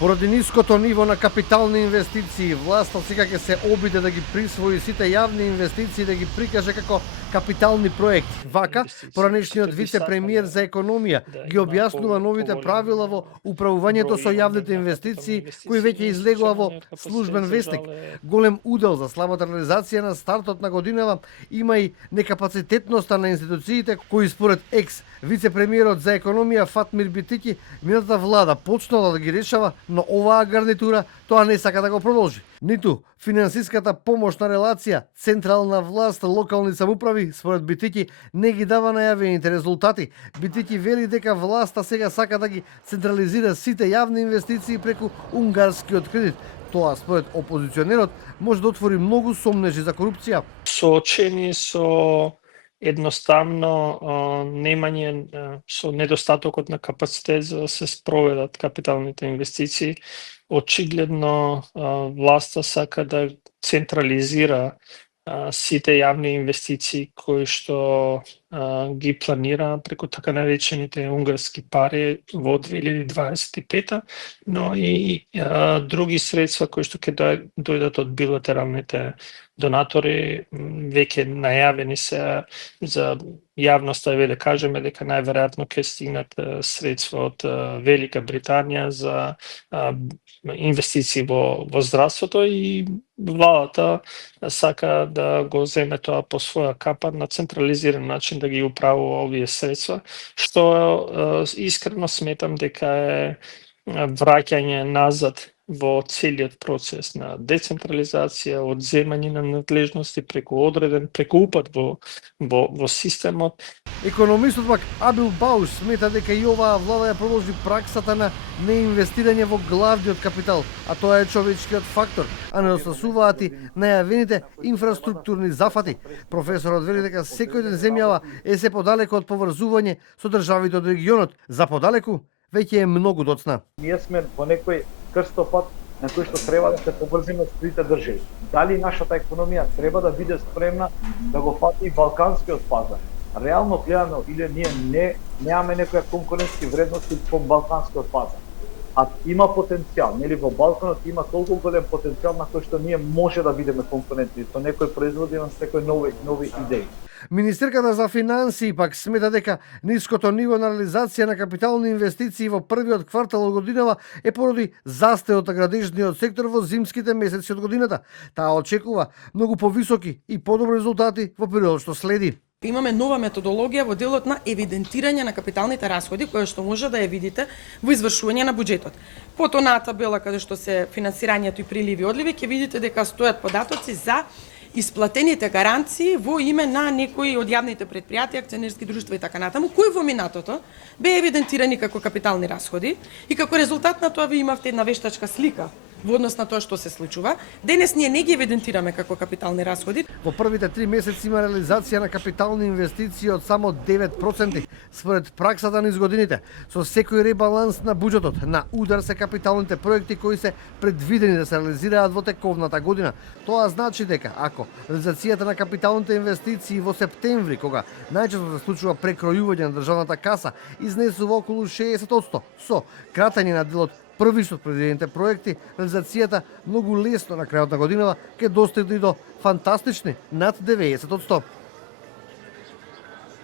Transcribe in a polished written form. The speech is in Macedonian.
Поради ниското ниво на капитални инвестиции, власта сега ќе се обиде да ги присвои сите јавни инвестиции да ги прикаже како капитални проекти. Вака, поранешниот вице-премиер за економија ги објаснува новите правила во управувањето со јавните инвестиции, кои веќе излегува во службен вестник. Голем удел за слабата реализација на стартот на годинава има и некапацитетноста на институциите, кои според вице-премиерот за економија Фатмир Битики, минатата влада почнала да ги решава, но оваа гарнитура тоа не сака да го продолжи. Ниту финансиската помошна релација централна власт, локални самуправи, според Битики, не ги дава најавените резултати. Битики вели дека власта сега сака да ги централизира сите јавни инвестиции преку унгарскиот кредит. Тоа, според опозиционерот, може да отвори многу сомнежи за корупција. Соочени со едноставно немање со недостатокот на капацитет за да се спроведат капиталните инвестиции. Очигледно власта сака да централизира сите јавни инвестиции кои што ги планира преку така наречените унгарски пари во 2025, но и други средства кои што ќе дојдат од билатералните донатори, веќе најавени се за јавноста, да кажеме дека најверојатно ќе стигнат средства од Велика Британија за инвестиции во здравството и владата сака да го земе тоа по своја капа на централизиран начин да ги управува овие средства, што искрено сметам дека е враќање назад во целиот процес на децентрализација, одземање на надлежности преку упад во системот. Економистот пак Абил Бауш смета дека и оваа влада ја продолжи праксата на неинвестирање во главниот капитал, а тоа е човечкиот фактор, а не осасуваат и најавените инфраструктурни зафати. Професорот вели дека секој ден земјава е се подалеку од поврзување со државите од регионот. За подалеку веќе е многу доцна. Ние сме во некој крстопат на кој што треба да се поврзиме со трите држави. Дали нашата економија треба да биде спремна да го фати балканскиот пазар? Реално гледано, или ние немаме некоја конкурентски вредности по балканскиот пазар. А има потенцијал, нели во Балканот има толку голем потенцијал на кој што ние може да бидеме конкурентни со некои производи, со некои нови идеи. Министерката за финансии пак смета дека ниското ниво на реализација на капитални инвестиции во првиот квартал од годинава е поради застојот на градежниот сектор во зимските месеци од годината. Таа очекува многу повисоки и подобри резултати во периодот што следи. Имаме нова методологија во делот на евидентирање на капиталните расходи, која што може да ја видите во извршување на буџетот. По тоната табела каде што се финансирањето и приливи и одливи, ќе видите дека стојат податоци за исплатените гаранции во име на некои од јавните претпријатија, акционерски друштва и така натаму, кои во минатото беа евидентирани како капитални расходи и како резултат на тоа ви имавте една вештачка слика во однос на тоа што се случува. Денес ние не ги евидентираме како капитални расходи. Во првите 3 месеци има реализација на капитални инвестиции од само 9%, според праксата низ годините. Со секој ребаланс на буџетот на удар се капиталните проекти кои се предвидени да се реализираат во тековната година. Тоа значи дека ако реализацијата на капиталните инвестиции во септември, кога најчесто се случува прекројување на државната каса, изнесува околу 60%, со кратење на делот првично од предвидените проекти, реализацијата многу лесно на крајот на годинава ќе достигне до фантастични над 90%.